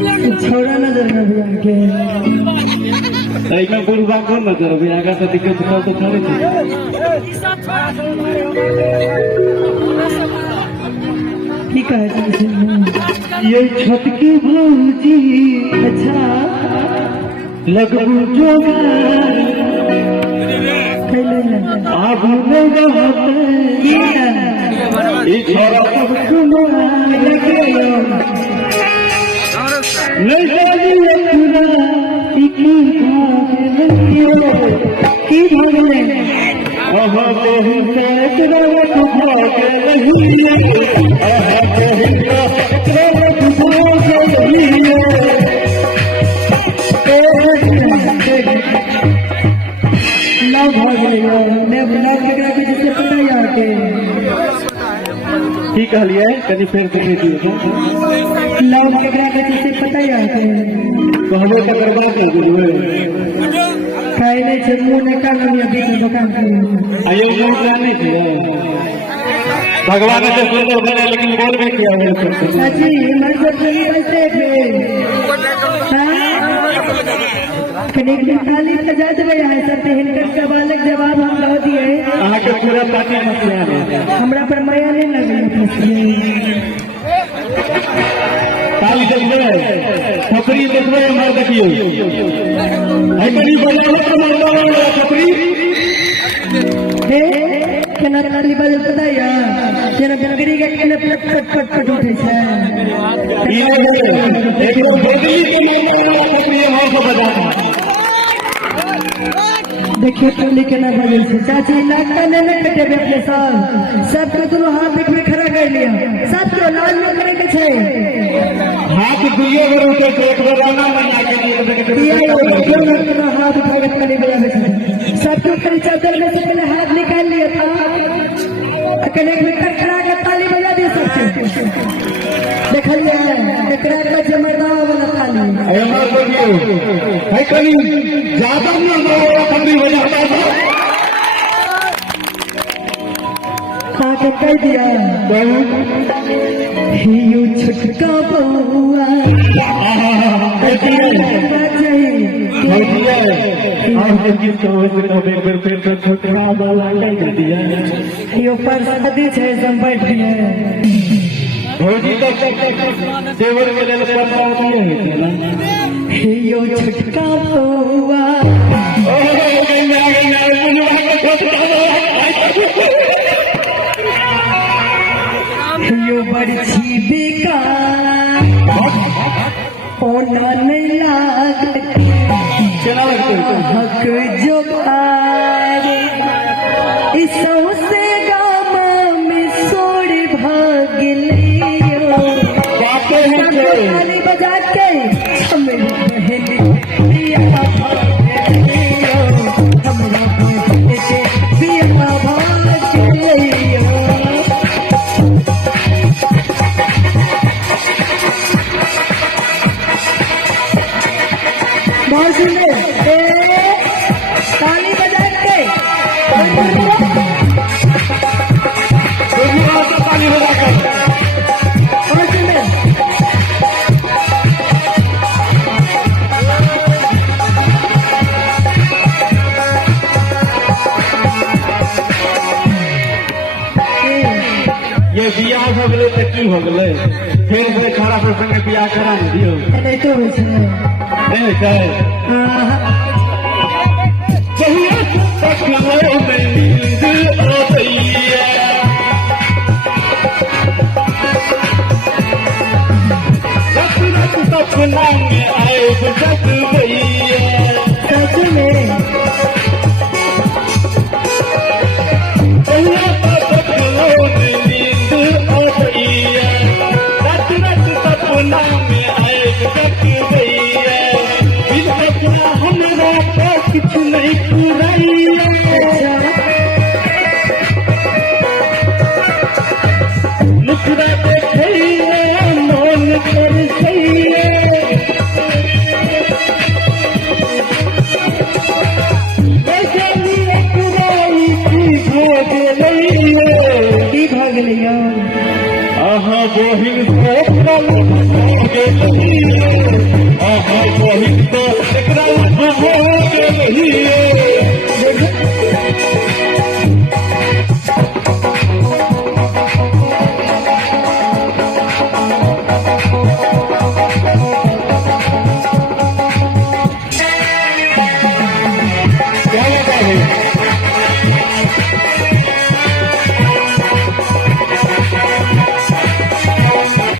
छोड़ा नजर में भी आके में बुढ़वा कौन नजर भी आगा तो दिक्कत तो खड़े थे ठीक है ये छटकी भौजी अच्छा लगबू जोगार पहले अब में रहते ये छोरा सब कुमार लगे नहीं जानी पूरा की भागले आहा बहुत तेरा तो भागे नहीं आहा बहुत तेरा तो भागे नहीं ना भागले मैं बुला के जैसे पता ही आके ठीक कहलिए कहीं फिर दिखे दिए लव के जैसे पता ही आके कहबो तो बर्बाद कर दिए कहले चलू ने का दुनिया बीच दुकान की आयो लोग नहीं थे भगवान से सुंदर बने लेकिन बोल भी किया सच्ची मर को नहीं बचते थे कनेक्ट खाली सजा दे है सब हिनकर सवालक जवाब हम दे दिए आके पूरा पार्टी मसला है हमरा पर माया नहीं लगे ताली देखबे छपरी देखबे मार देखियो है कनी बजाओ तो मारवा छपरी हे केना ताली बजल पता या जेना गंगरी के केना पट पट उठे छै एकदम बदली के मारवा छपरी हो को बजा देखिए ताली केना बजल छै चाची नाका ने कटे अपने सबके दोनों हाथ देख में खड़ा कर लिया सबके लाल में करे के छै हाथ दुइयो बेर उठे तो एक बेर राना बना के दोनों हाथ उठा के ताली बजावे छै सबके ऊपर चादर में से पहले हाथ निकाल लिया था कनेक्ट में खड़ा के ताली बजा दिए सबसे देखलिए एकरा का जमेदार वाला ताली अरे मार देखियो है कनी ज्यादा ना मारो ताली बजाता था आके कह दिया हियो छुटका बउआ यो पर सदी छै संपट है भौजी तो देवर के लेल परदा होती है हियो छुटका बउआ हियो बड़छी बेकार ओना नहीं लागती हक जो से गाम में सोड़ भागलियो बजा के हमरा ताली बजा के ये बियाह हो गए तो की हो गए फिर से खड़ा से संग बियाह करा दियो नहीं तो नहीं चाहे सपना में आए सच भैया सच में सपना में आए सच भैया हमरा कुछ नहीं पुराइया मुखड़ा देखैया मन कर सैया आहा बोहिन है